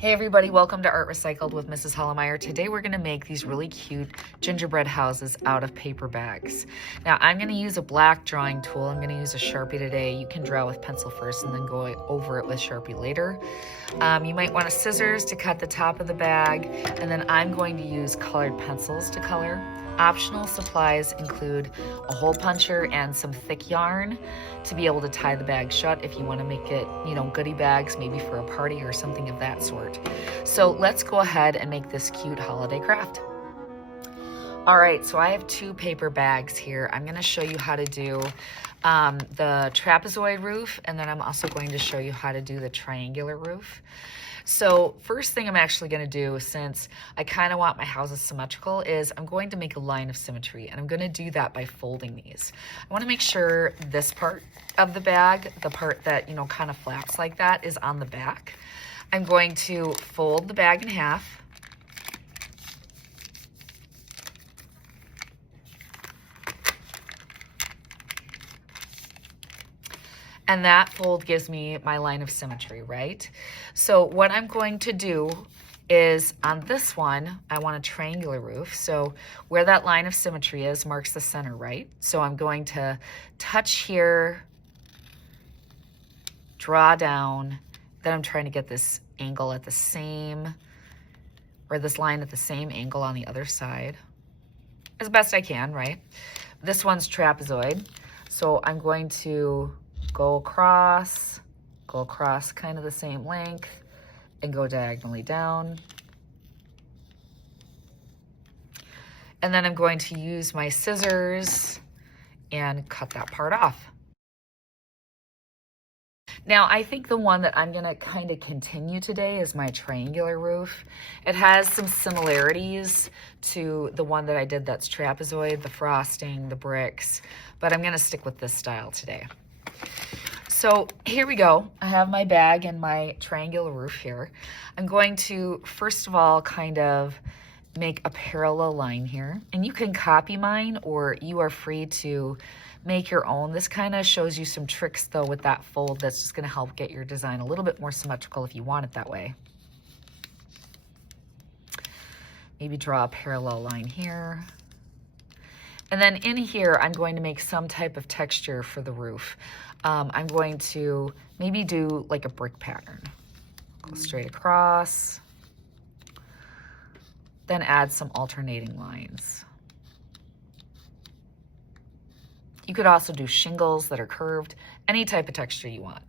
Hey everybody, welcome to Art Recycled with Mrs. Hollemeyer. Today we're going to make these really cute gingerbread houses out of paper bags. Now I'm going to use a black drawing tool. I'm going to use a Sharpie today. You can draw with pencil first and then go over it with Sharpie later. You might want a scissors to cut the top of the bag, and then I'm going to use colored pencils to color. Optional supplies include a hole puncher and some thick yarn to be able to tie the bag shut if you want to make it, goodie bags, maybe for a party or something of that sort. So let's go ahead and make this cute holiday craft. All right, so I have two paper bags here. I'm going to show you how to do the trapezoid roof, and then I'm also going to show you how to do the triangular roof. So first thing I'm actually going to do, since I kind of want my houses symmetrical, is I'm going to make a line of symmetry, and I'm going to do that by folding these. I want to make sure this part of the bag, the part that, kind of flaps like that, is on the back. I'm going to fold the bag in half. And that fold gives me my line of symmetry, right? So what I'm going to do is on this one, I want a triangular roof. So where that line of symmetry is marks the center, right? So I'm going to touch here, draw down, then I'm trying to get this angle at the same, or this line at the same angle on the other side as best I can, right? This one's trapezoid. So I'm going to go across kind of the same length, and go diagonally down. And then I'm going to use my scissors and cut that part off. Now, I think the one that I'm gonna kind of continue today is my triangular roof. It has some similarities to the one that I did that's trapezoid, the frosting, the bricks, but I'm gonna stick with this style today. So here we go. I have my bag and my triangular roof here. I'm going to, first of all, kind of make a parallel line here. And you can copy mine, or you are free to make your own. This kind of shows you some tricks, though, with that fold that's just going to help get your design a little bit more symmetrical if you want it that way. Maybe draw a parallel line here. And then in here, I'm going to make some type of texture for the roof. I'm going to maybe do like a brick pattern. Go straight across, then add some alternating lines. You could also do shingles that are curved, any type of texture you want.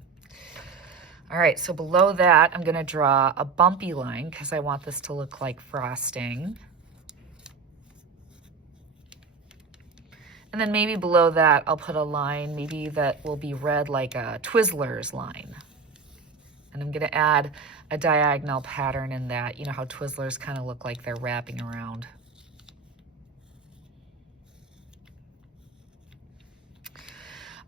All right, so below that, I'm gonna draw a bumpy line because I want this to look like frosting. And then maybe below that, I'll put a line maybe that will be red like a Twizzlers line. And I'm gonna add a diagonal pattern in that. You know how Twizzlers kind of look like they're wrapping around.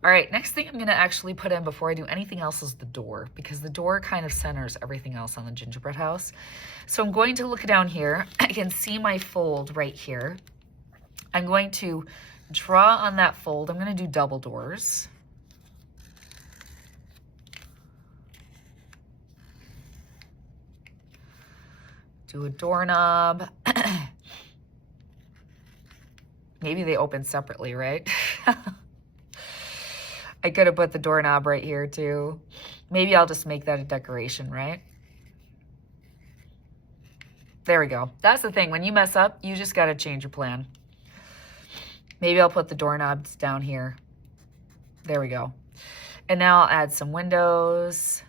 All right, next thing I'm gonna actually put in before I do anything else is the door, because the door kind of centers everything else on the gingerbread house. So I'm going to look down here. I can see my fold right here. I'm going to draw on that fold. I'm going to do double doors. Do a doorknob. Maybe they open separately, right? I could have put the doorknob right here too. Maybe I'll just make that a decoration, right? There we go. That's the thing. When you mess up, you just got to change your plan. Maybe I'll put the doorknobs down here. There we go. And now I'll add some windows.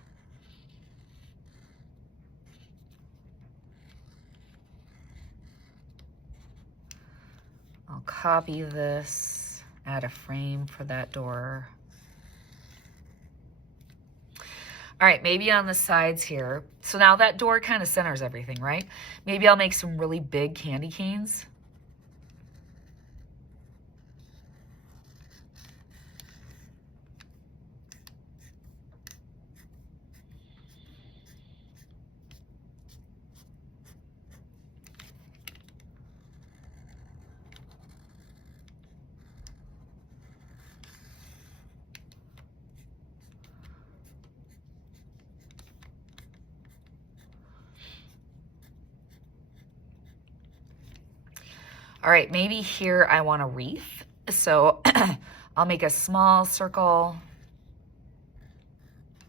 I'll copy this, add a frame for that door. All right, maybe on the sides here. So now that door kind of centers everything, right? Maybe I'll make some really big candy canes. All right, maybe here I want a wreath. So I'll make a small circle,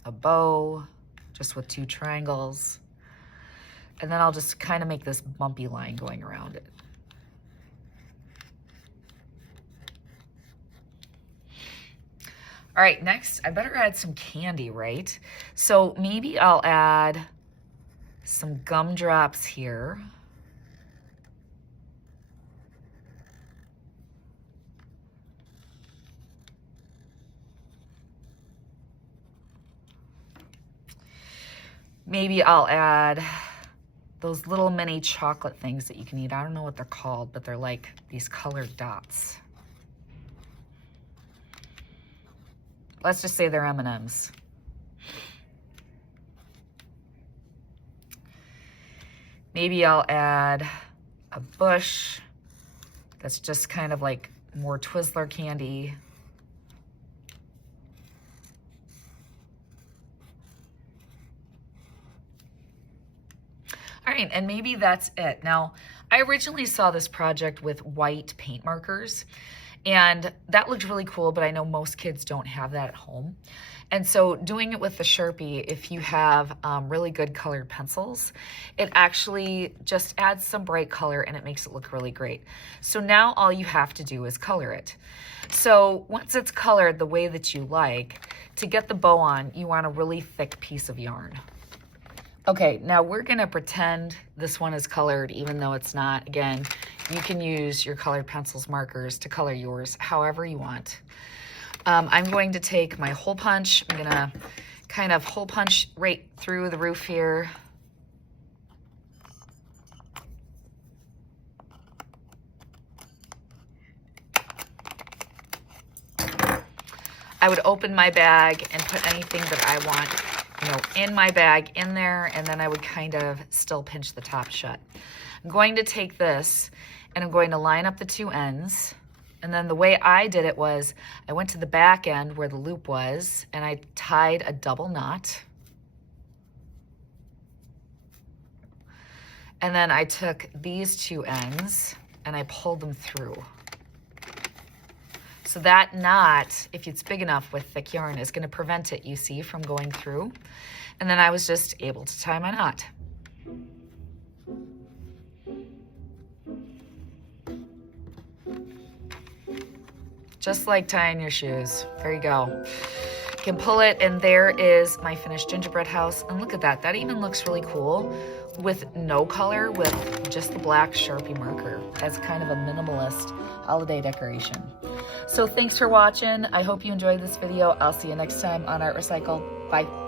a bow, just with 2 triangles. And then I'll just kind of make this bumpy line going around it. All right, next, I better add some candy, right? So maybe I'll add some gumdrops here. Maybe I'll add those little mini chocolate things that you can eat. I don't know what they're called, but they're like these colored dots. Let's just say they're M&Ms. Maybe I'll add a bush that's just kind of like more Twizzler candy. All right, and maybe that's it. Now, I originally saw this project with white paint markers, and that looked really cool, but I know most kids don't have that at home. And so doing it with the Sharpie, if you have really good colored pencils, it actually just adds some bright color and it makes it look really great. So now all you have to do is color it. So once it's colored the way that you like, to get the bow on, you want a really thick piece of yarn. Okay, now we're gonna pretend this one is colored even though it's not. Again, you can use your colored pencils, markers to color yours however you want. I'm going to take my hole punch. I'm gonna kind of hole punch right through the roof here. I would open my bag and put anything that I want, in my bag in there, and then I would kind of still pinch the top shut. I'm going to take this and I'm going to line up the 2 ends. And then the way I did it was I went to the back end where the loop was and I tied a double knot. And then I took these 2 ends and I pulled them through. So that knot, if it's big enough with thick yarn, is going to prevent it, you see, from going through. And then I was just able to tie my knot. Just like tying your shoes. There you go. You can pull it, and there is my finished gingerbread house. And look at that. That even looks really cool with no color, with just the black Sharpie marker. That's kind of a minimalist holiday decoration. So thanks for watching. I hope you enjoyed this video. I'll see you next time on Art Recycled. Bye.